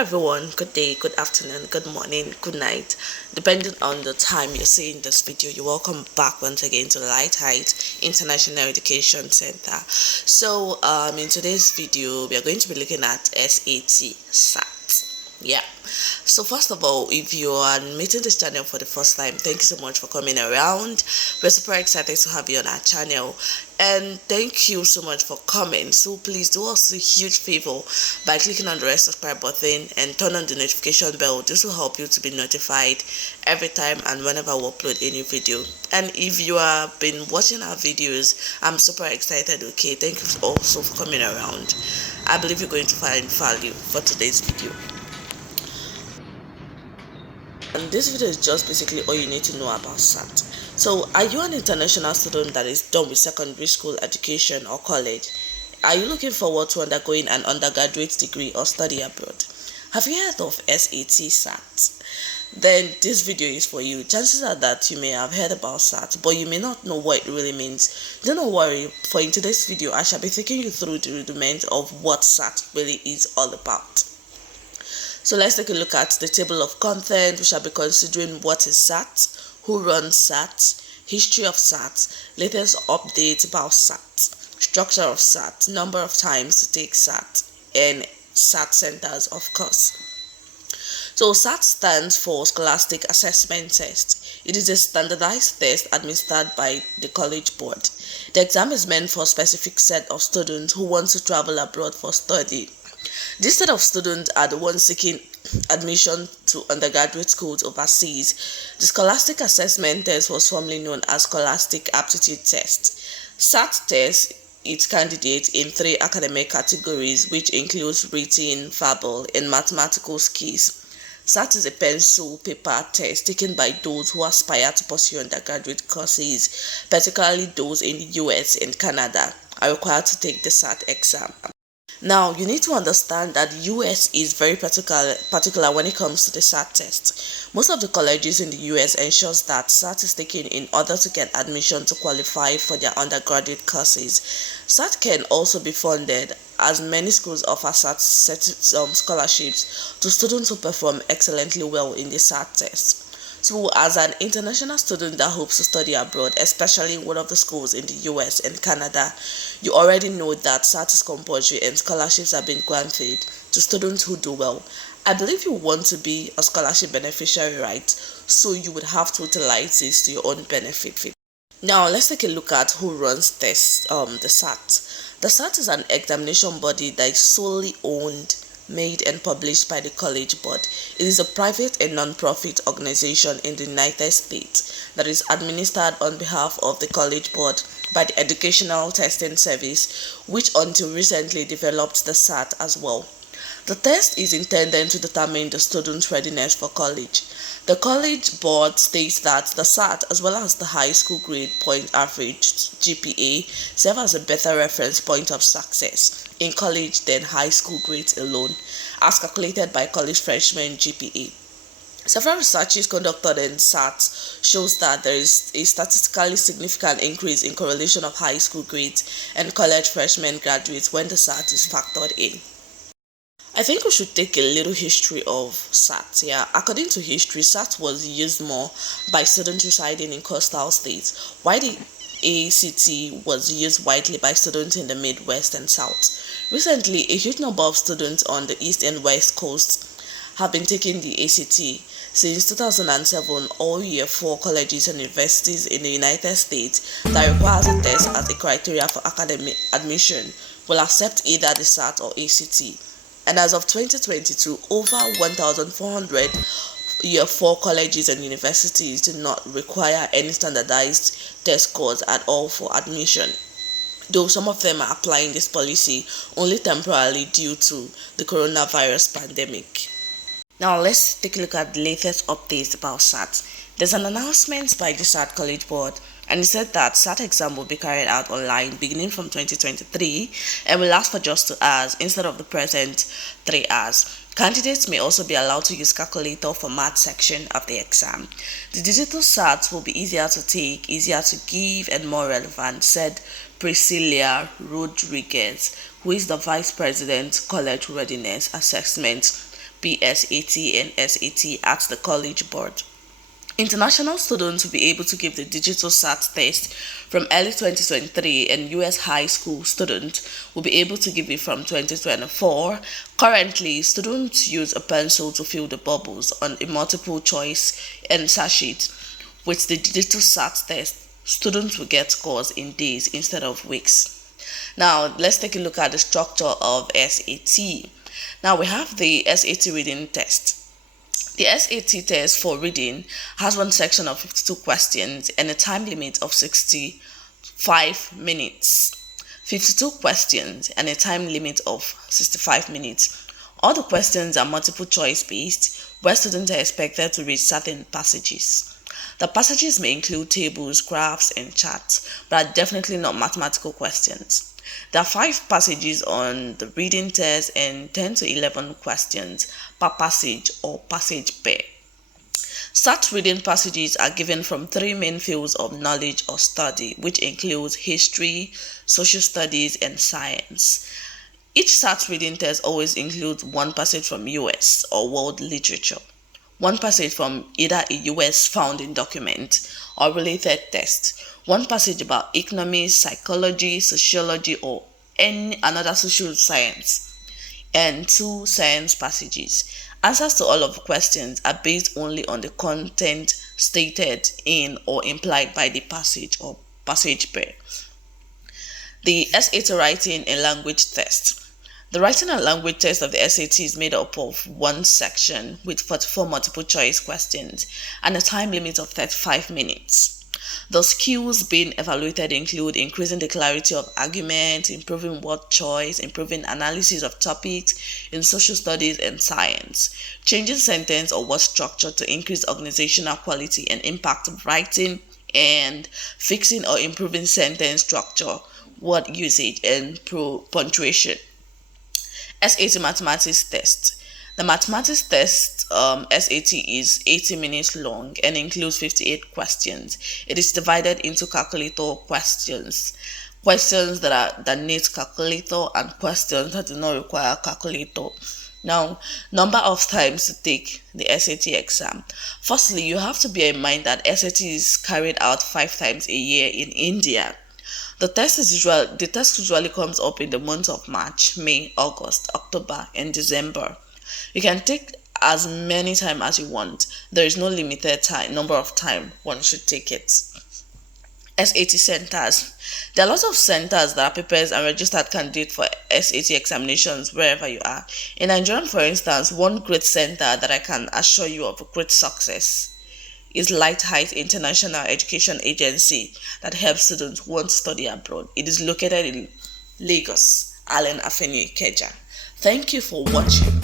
everyone, good day, good afternoon, good morning, good night, depending on the time you're seeing this video. You're welcome back once again to the Light Height International Education Center. In today's video, we are going to be looking at SAT. Yeah, so first of all, if you are meeting this channel for the first time, thank you so much for coming around. We're super excited to have you on our channel, and thank you so much for coming. So please do us a huge favor by clicking on the red subscribe button and turn on the notification bell. This will help you to be notified every time and whenever we upload a new video. And if you have been watching our videos, I'm super excited. Okay, thank you also for coming around. I believe you're going to find value for today's video. And this video is just basically all you need to know about SAT. So, are you an international student that is done with secondary school education or college? Are you looking forward to undergoing an undergraduate degree or study abroad? Have you heard of SAT? Then this video is for you. Chances are that you may have heard about SAT, but you may not know what it really means. Do not worry, for in today's video, I shall be taking you through the rudiments of what SAT really is all about. So let's take a look at the table of content. We shall be considering what is SAT, who runs SAT, history of SAT, latest updates about SAT, structure of SAT, number of times to take SAT, and SAT centers, of course. So SAT stands for Scholastic Assessment Test. It is a standardized test administered by the College Board. The exam is meant for a specific set of students who want to travel abroad for study. This set of students are the ones seeking admission to undergraduate schools overseas. The Scholastic Assessment Test was formerly known as Scholastic Aptitude Test. SAT tests its candidates in 3 academic categories, which includes written, verbal, and mathematical skills. SAT is a pencil paper test taken by those who aspire to pursue undergraduate courses, particularly those in the US and Canada, are required to take the SAT exam. Now, you need to understand that the US is very particular when it comes to the SAT test. Most of the colleges in the US ensures that SAT is taken in order to get admission to qualify for their undergraduate courses. SAT can also be funded, as many schools offer SAT scholarships to students who perform excellently well in the SAT test. So, as an international student that hopes to study abroad, especially in one of the schools in the US and Canada, you already know that SAT is compulsory and scholarships are being granted to students who do well. I believe you want to be a scholarship beneficiary, right? So you would have to utilize this to your own benefit. Now, let's take a look at who runs the SAT. The SAT is an examination body that is solely owned, made and published by the College Board. It is a private and non-profit organization in the United States that is administered on behalf of the College Board by the Educational Testing Service, which until recently developed the SAT as well. The test is intended to determine the student's readiness for college. The College Board states that the SAT, as well as the high school grade point average GPA, serve as a better reference point of success in college than high school grades alone, as calculated by college freshman GPA. Several researches conducted in SAT shows that there is a statistically significant increase in correlation of high school grades and college freshman graduates when the SAT is factored in. I think we should take a little history of SAT. Yeah, according to history, SAT was used more by students residing in coastal states, while the ACT was used widely by students in the Midwest and South. Recently, a huge number of students on the East and West Coast have been taking the ACT. Since 2007, all Year 4 colleges and universities in the United States that requires a test as a criteria for academic admission will accept either the SAT or ACT. And as of 2022, over 1,400 Year 4 colleges and universities do not require any standardized test scores at all for admission, though some of them are applying this policy only temporarily due to the coronavirus pandemic. Now let's take a look at the latest updates about SAT. There's an announcement by the SAT College Board, and it said that SAT exam will be carried out online beginning from 2023 and will last for just 2 hours instead of the present 3 hours. Candidates may also be allowed to use calculator for math section of the exam. The digital SAT will be easier to take, easier to give, and more relevant, said Priscilla Rodriguez, who is the Vice President, College Readiness Assessment, BSAT and SAT at the College Board. International students will be able to give the digital SAT test from early 2023, and US high school students will be able to give it from 2024. Currently, students use a pencil to fill the bubbles on a multiple choice answer sheet. With the digital SAT test, students will get scores in days instead of weeks. Now, let's take a look at the structure of SAT. Now, we have the SAT reading test. The SAT test for reading has one section of 52 questions and a time limit of 65 minutes. 52 questions and a time limit of 65 minutes. All the questions are multiple choice based, where students are expected to read certain passages. The passages may include tables, graphs, and charts, but are definitely not mathematical questions. There are 5 passages on the reading test and 10 to 11 questions per passage or passage pair. SAT reading passages are given from 3 main fields of knowledge or study, which includes history, social studies, and science. Each SAT reading test always includes one passage from US or world literature, one passage from either a US founding document or related text, one passage about economics, psychology, sociology, or any another social science, and 2 science passages. Answers to all of the questions are based only on the content stated in or implied by the passage or passage pair. The SAT writing and language test. The writing and language test of the SAT is made up of one section with 44 multiple choice questions and a time limit of 35 minutes. The skills being evaluated include increasing the clarity of argument, improving word choice, improving analysis of topics in social studies and science, changing sentence or word structure to increase organizational quality and impact of writing, and fixing or improving sentence structure, word usage, and punctuation. SAT mathematics test. The mathematics test SAT is 80 minutes long and includes 58 questions. It is divided into calculator questions that need calculator, and questions that do not require calculator. Now, number of times to take the SAT exam. Firstly, you have to bear in mind that SAT is carried out 5 times a year in India. The test usually comes up in the months of March, May, August, October, and December. You can take as many time as you want. There is no limited number of time one should take it. SAT centers. There are lots of centers that are prepared and registered candidates for SAT examinations wherever you are. In Nigeria, for instance, one great center that I can assure you of a great success is Light Height International Education Agency that helps students who want to study abroad. It is located in Lagos, Allen Avenue, Ikeja. Thank you for watching.